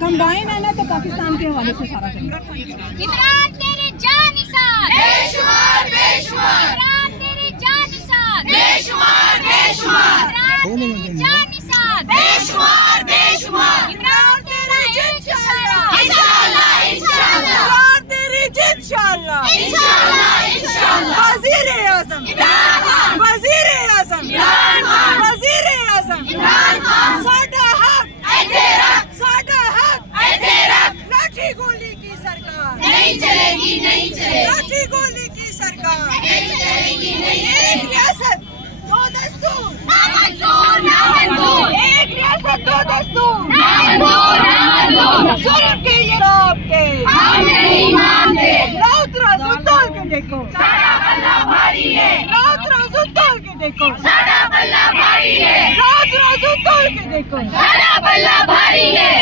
Combine है ना, तो पाकिस्तान के हवाले से सारा चलेगा। इमरान तेरी जान निसार, बेशुमार बेशुमार। इमरान तेरी जान निसार, बेशुमार बेशुमार। इमरान तेरी जान निसार, बेशुमार बेशुमार। इमरान तेरी इंशाअल्लाह इंशाअल्लाह इंशाअल्लाह। इमरान तेरी इंशाअल्लाह इंशाअल्लाह इंशाअल्लाह। वज़ीर-ए-आज़म इमरान खान, वज़ीर-ए-आज़म इमरान खान, वज़ीर-ए-आज़म इमरान खान। साडा हक ऐ तेरा, साडा हक ऐ तेरा। लाठी गोली की सरकार नहीं चलेगी, नहीं चलेगी। लाठी गोली की सरकार नहीं चलेगी, नहीं चलेगी। एक रियासत दो दस्तूर, ना मंजूर ना मंजूर। एक रियासत दो दस्तूर, ना मंजूर ना मंजूर। जुल्म के ये रौब के हम नहीं मानते। राउत राजू तोल के देखो, साडा बल्ला भारी है। राउत राजू तोल के देखो, साडा बल्ला भारी है। राउत राजू तोल के देखो, साडा बल्ला भारी है।